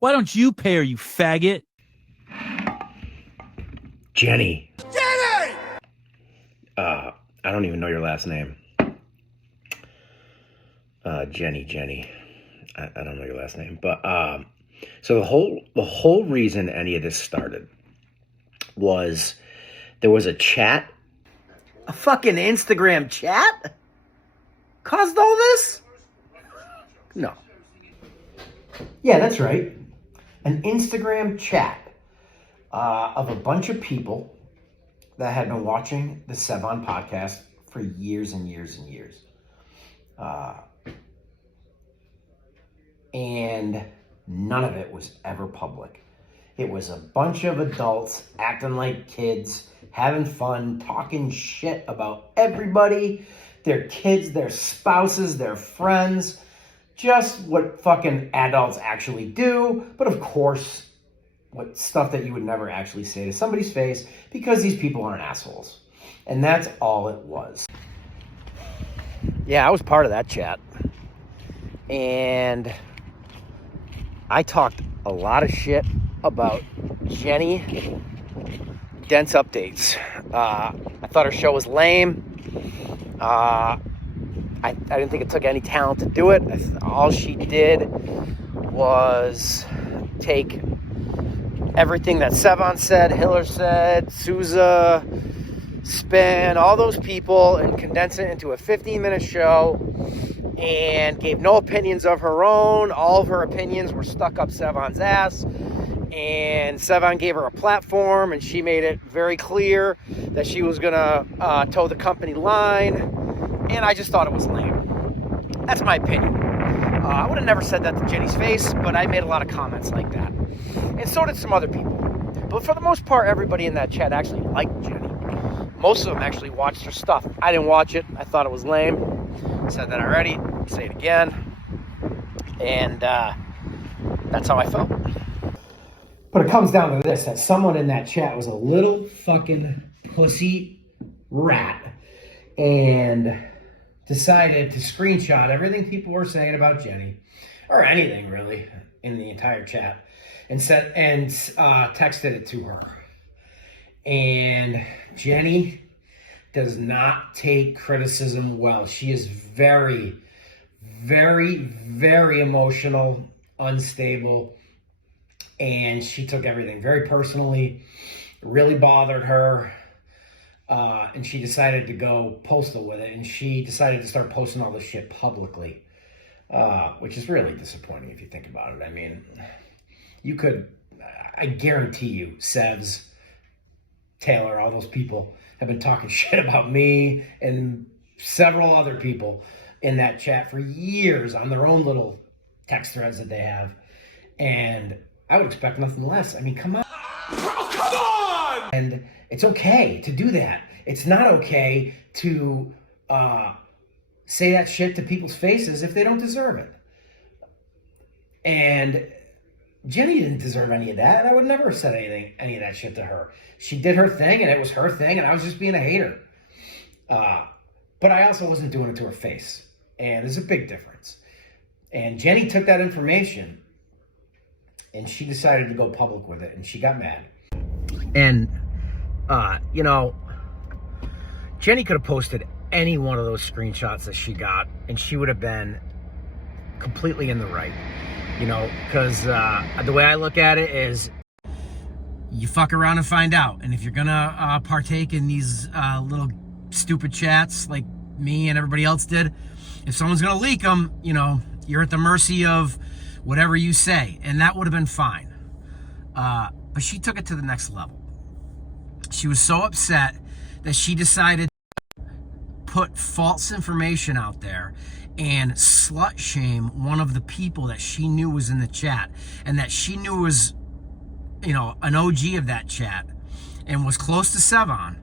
Why don't you pay her, you faggot? Jenny. I don't even know your last name. Jenny. I don't know your last name, but so the whole reason any of this started was there was a chat, a fucking Instagram chat, caused all this. No. Yeah, that's right. An Instagram chat of a bunch of people that had been watching the Sevon podcast for years and years and years. And none of it was ever public. It was a bunch of adults acting like kids, having fun, talking shit about everybody, their kids, their spouses, their friends, just what fucking adults actually do. But of course, what stuff that you would never actually say to somebody's face because these people aren't assholes. And that's all it was. Yeah, I was part of that chat. And I talked a lot of shit about Jenny Dense Updates. I thought her show was lame. I didn't think it took any talent to do it. All she did was take everything that Sevon said, Hiller said, Souza, Spin, all those people, and condense it into a 15-minute show, and gave no opinions of her own. All of her opinions were stuck up Sevon's ass, and Sevon gave her a platform, and she made it very clear that she was gonna toe the company line, and I just thought it was lame. That's my opinion. I would have never said that to Jenny's face, but I made a lot of comments like that. And so did some other people. But for the most part, everybody in that chat actually liked Jenny. Most of them actually watched her stuff. I didn't watch it. I thought it was lame. Said that already. Say it again. And that's how I felt. But it comes down to this, that someone in that chat was a little fucking pussy rat and decided to screenshot everything people were saying about Jenny, or anything really, in the entire chat, and texted it to her. And Jenny does not take criticism well. She is very, very, very emotional, unstable, and she took everything very personally. It really bothered her. And she decided to go postal with it, and she decided to start posting all this shit publicly, which is really disappointing if you think about it. I mean, I guarantee you, Sevs, Taylor, all those people have been talking shit about me and several other people in that chat for years on their own little text threads that they have. And I would expect nothing less. I mean, come on. Oh, come on! And it's okay to do that. It's not okay to say that shit to people's faces if they don't deserve it. And Jenny didn't deserve any of that, and I would never have said any of that shit to her. She did her thing, and it was her thing, and I was just being a hater. But I also wasn't doing it to her face, and there's a big difference. And Jenny took that information, and she decided to go public with it, and she got mad. And, Jenny could have posted any one of those screenshots that she got, and she would have been completely in the right. Because the way I look at it is you fuck around and find out. And if you're going to partake in these little stupid chats like me and everybody else did, if someone's going to leak them, you're at the mercy of whatever you say. And that would have been fine. But she took it to the next level. She was so upset that she decided to put false information out there and slut shame one of the people that she knew was in the chat and that she knew was, an OG of that chat and was close to Sevon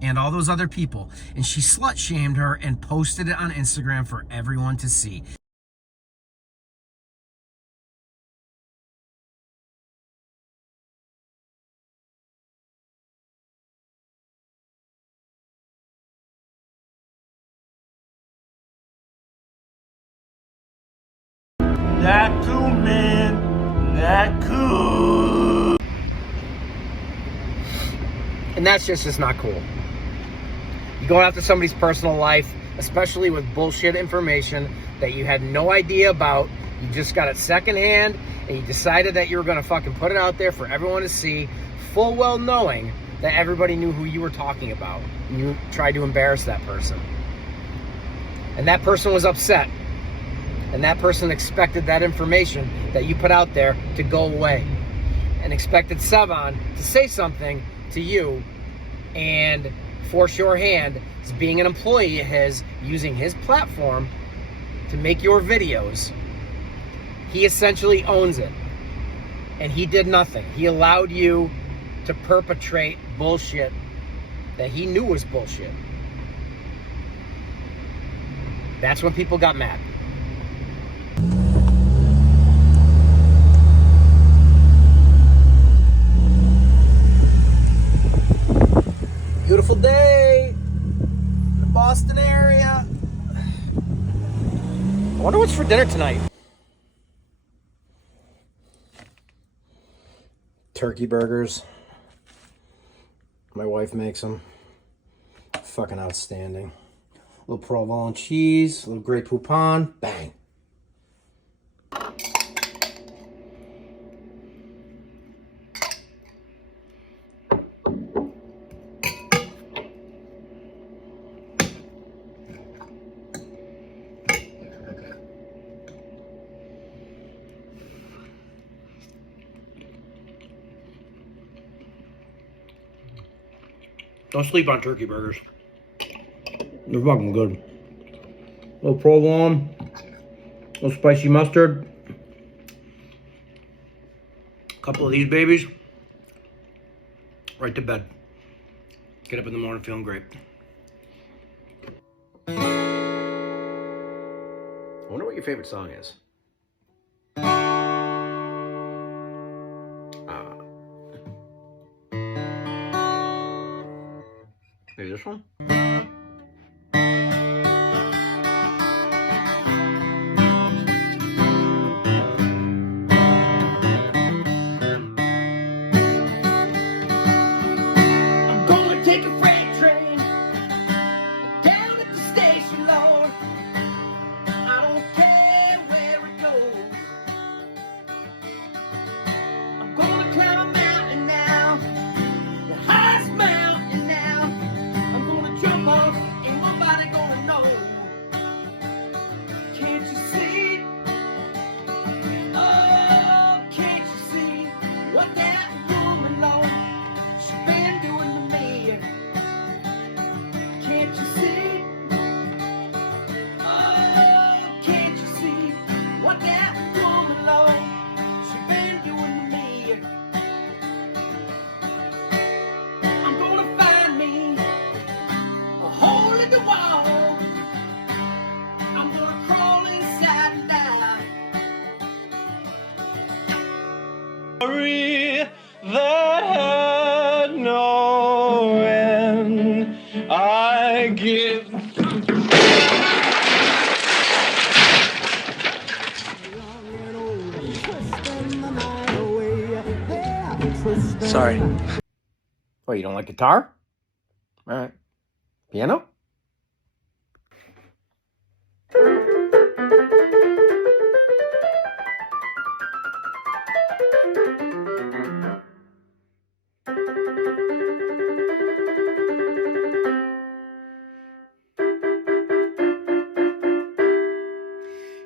and all those other people. And she slut shamed her and posted it on Instagram for everyone to see. Not too man, not not cool. And that's just not cool. You going after somebody's personal life, especially with bullshit information that you had no idea about. You just got it secondhand, and you decided that you were going to fucking put it out there for everyone to see, full well knowing that everybody knew who you were talking about. And you tried to embarrass that person. And that person was upset. And that person expected that information that you put out there to go away. And expected Sevan to say something to you and force your hand as being an employee of his, using his platform to make your videos. He essentially owns it. And he did nothing. He allowed you to perpetrate bullshit that he knew was bullshit. That's when people got mad. Beautiful day in the Boston area. I wonder what's for dinner tonight. Turkey burgers. My wife makes them. Fucking outstanding. A little provolone cheese, a little Grey Poupon. Bang. Don't sleep on turkey burgers. They're fucking good. A little provolone, a little spicy mustard. A couple of these babies. Right to bed. Get up in the morning feeling great. I wonder what your favorite song is. Maybe this one? I'm gonna take a freight train down at the station, Lord. I don't care where it goes. I'm gonna climb a mountain now, the highest mountain now. I'm gonna jump off, ain't nobody gonna know. Can't you see? Oh, can't you see what that woman, Lord, she been doing to me? Can't you see? Oh, can't you see what that woman, Lord, she been doing to me? I'm gonna find me a hole in the wall. I'm gonna crawl inside and die. Story that had no end. I give. Sorry. Oh, you don't like guitar? All right. Piano?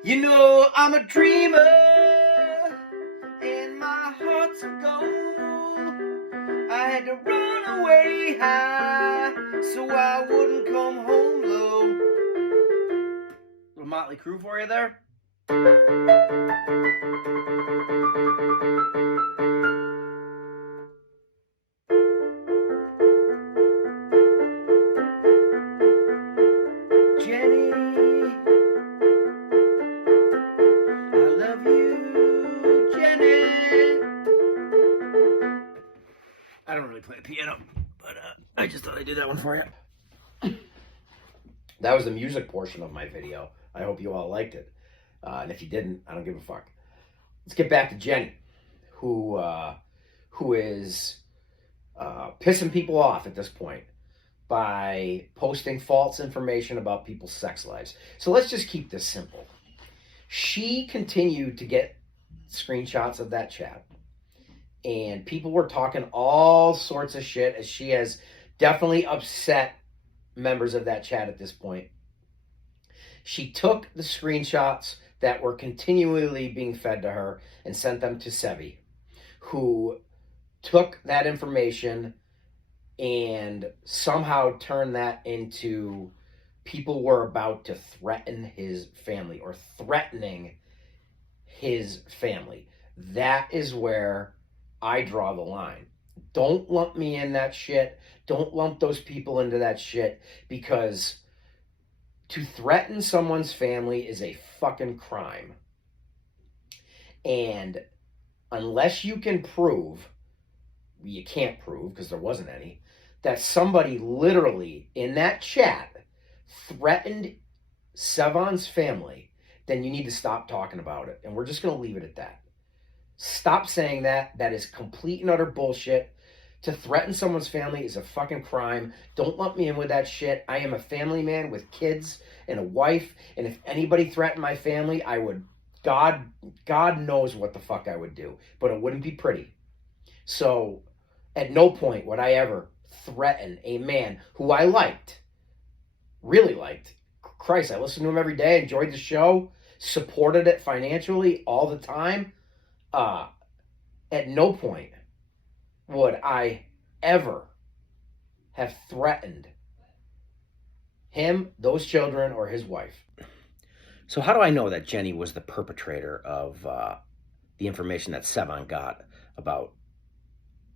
You know I'm a dreamer, and my heart's of gold. I had to run away high, so I wouldn't come home low. Little Motley Crue for you there. Jenny, I love you, Jenny. I don't really play the piano, but I just thought I'd do that one for you. That was the music portion of my video. I hope you all liked it. And if you didn't, I don't give a fuck. Let's get back to Jenny, who is pissing people off at this point by posting false information about people's sex lives. So let's just keep this simple. She continued to get screenshots of that chat, and people were talking all sorts of shit, as she has definitely upset members of that chat at this point. She took the screenshots that were continually being fed to her and sent them to Sevi, who took that information and somehow turned that into people were about to threaten his family or threatening his family. That is where I draw the line. Don't lump me in that shit. Don't lump those people into that shit, because to threaten someone's family is a fucking crime. And unless you can prove, you can't prove because there wasn't any, that somebody literally in that chat threatened Sevon's family, then you need to stop talking about it. And we're just going to leave it at that. Stop saying that. That is complete and utter bullshit. To threaten someone's family is a fucking crime. Don't lump me in with that shit. I am a family man with kids and a wife, and if anybody threatened my family, I would, God knows what the fuck I would do, but it wouldn't be pretty. So at no point would I ever threaten a man who I liked, really liked. Christ, I listened to him every day, enjoyed the show, supported it financially all the time. At no point would I ever have threatened him, those children, or his wife. So how do I know that Jenny was the perpetrator of the information that Sevon got about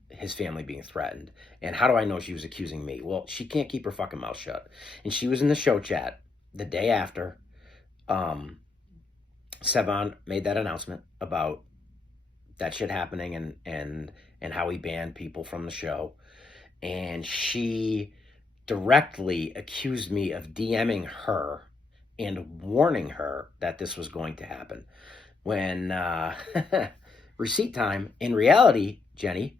his family being threatened? And how do I know she was accusing me? Well, she can't keep her fucking mouth shut. And she was in the show chat the day after Sevon made that announcement about that shit happening and how he banned people from the show. And she directly accused me of DMing her and warning her that this was going to happen. When receipt time, in reality, Jenny,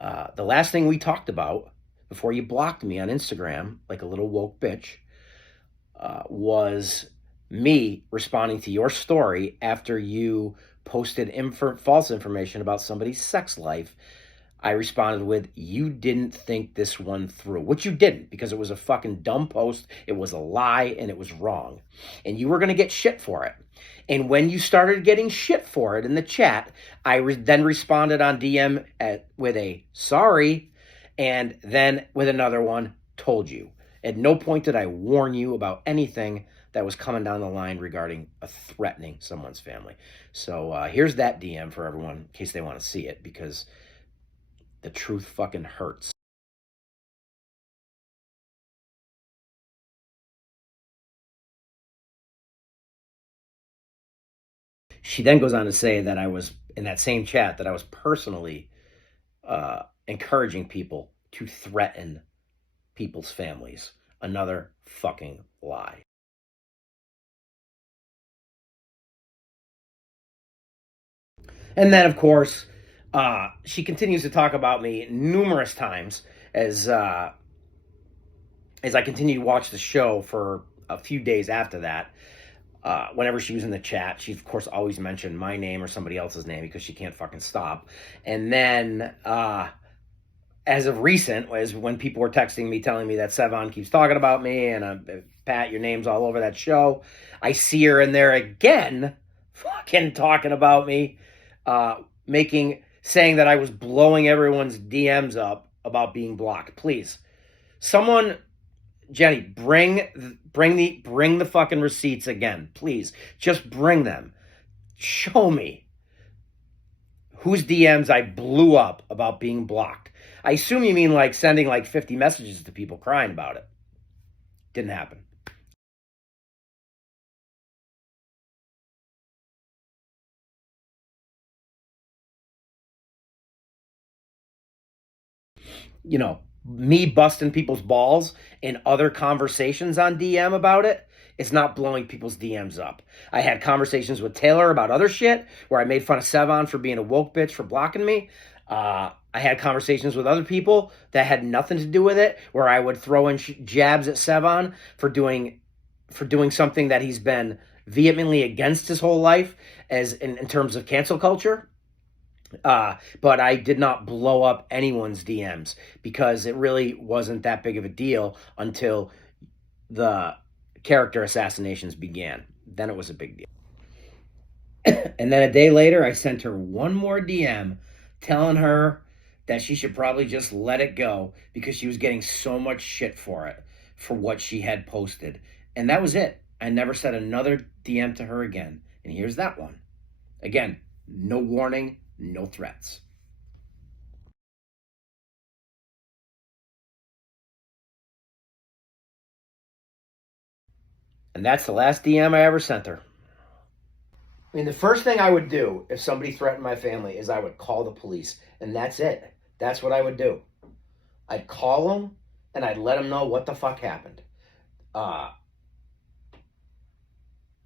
the last thing we talked about before you blocked me on Instagram like a little woke bitch was me responding to your story after you posted false information about somebody's sex life. I responded with, you didn't think this one through, which you didn't, because it was a fucking dumb post. It was a lie and it was wrong. And you were going to get shit for it. And when you started getting shit for it in the chat, I then responded on DM with a sorry, and then with another one, told you. At no point did I warn you about anything that was coming down the line regarding threatening someone's family. So here's that DM for everyone in case they want to see it, because the truth fucking hurts. She then goes on to say that I was, in that same chat, that I was personally encouraging people to threaten people's families. Another fucking lie. And then, of course, she continues to talk about me numerous times as I continue to watch the show for a few days after that. Whenever she was in the chat, she, of course, always mentioned my name or somebody else's name because she can't fucking stop. And then, as of recent, was when people were texting me telling me that Sevon keeps talking about me and Pat, your name's all over that show. I see her in there again fucking talking about me, saying that I was blowing everyone's DMs up about being blocked. Please, someone, Jenny, bring the fucking receipts again, please. Just bring them. Show me whose DMs I blew up about being blocked. I assume you mean like sending like 50 messages to people crying about it. Didn't happen. Me busting people's balls in other conversations on DM about it It's not blowing people's DMs up. I had conversations with Taylor about other shit where I made fun of Sevon for being a woke bitch for blocking me. I had conversations with other people that had nothing to do with it, where I would throw in jabs at Sevon for doing something that he's been vehemently against his whole life, as in terms of cancel culture. But I did not blow up anyone's DMs because it really wasn't that big of a deal until the character assassinations began. Then it was a big deal. And then a day later, I sent her one more DM telling her that she should probably just let it go because she was getting so much shit for it, for what she had posted. And that was it. I never sent another DM to her again. And here's that one. Again, no warning, no threats. And that's the last DM I ever sent her. I mean, the first thing I would do if somebody threatened my family is I would call the police. And that's it. That's what I would do. I'd call them and I'd let them know what the fuck happened.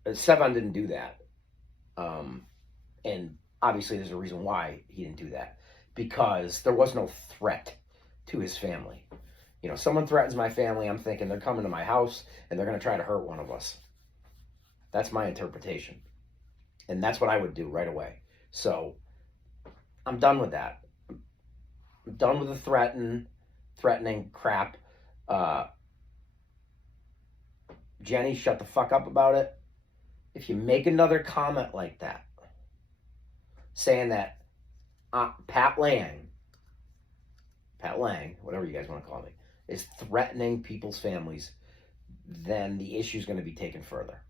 Sevon didn't do that. And obviously there's a reason why he didn't do that. Because there was no threat to his family. You know, someone threatens my family, I'm thinking they're coming to my house and they're going to try to hurt one of us. That's my interpretation. And that's what I would do right away. So I'm done with that. I'm done with the threatening crap. Jenny, shut the fuck up about it. If you make another comment like that, saying that Pat Lang, whatever you guys want to call me, is threatening people's families, then the issue is going to be taken further.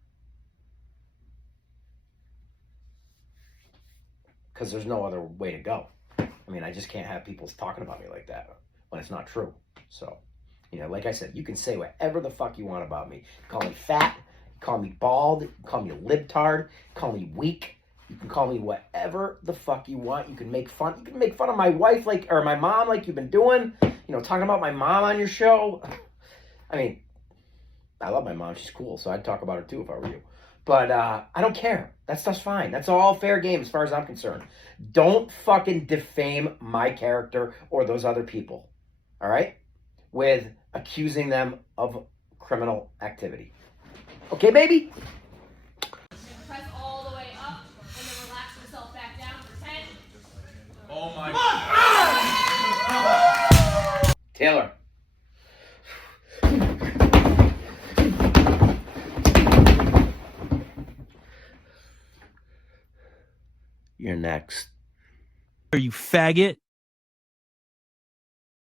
Because there's no other way to go. I mean, I just can't have people talking about me like that when it's not true. So, you know, like I said, you can say whatever the fuck you want about me. Call me fat, call me bald, call me a libtard, call me weak. You can call me whatever the fuck you want. You can make fun. You can make fun of my wife, or my mom, like you've been doing. You know, talking about my mom on your show. I mean, I love my mom. She's cool, so I'd talk about her too if I were you. But I don't care. That stuff's fine. That's all fair game as far as I'm concerned. Don't fucking defame my character or those other people. All right? With accusing them of criminal activity. Okay, baby? Press all the way up and then relax yourself back down for 10. Oh my God. Taylor. You're next. Are you faggot?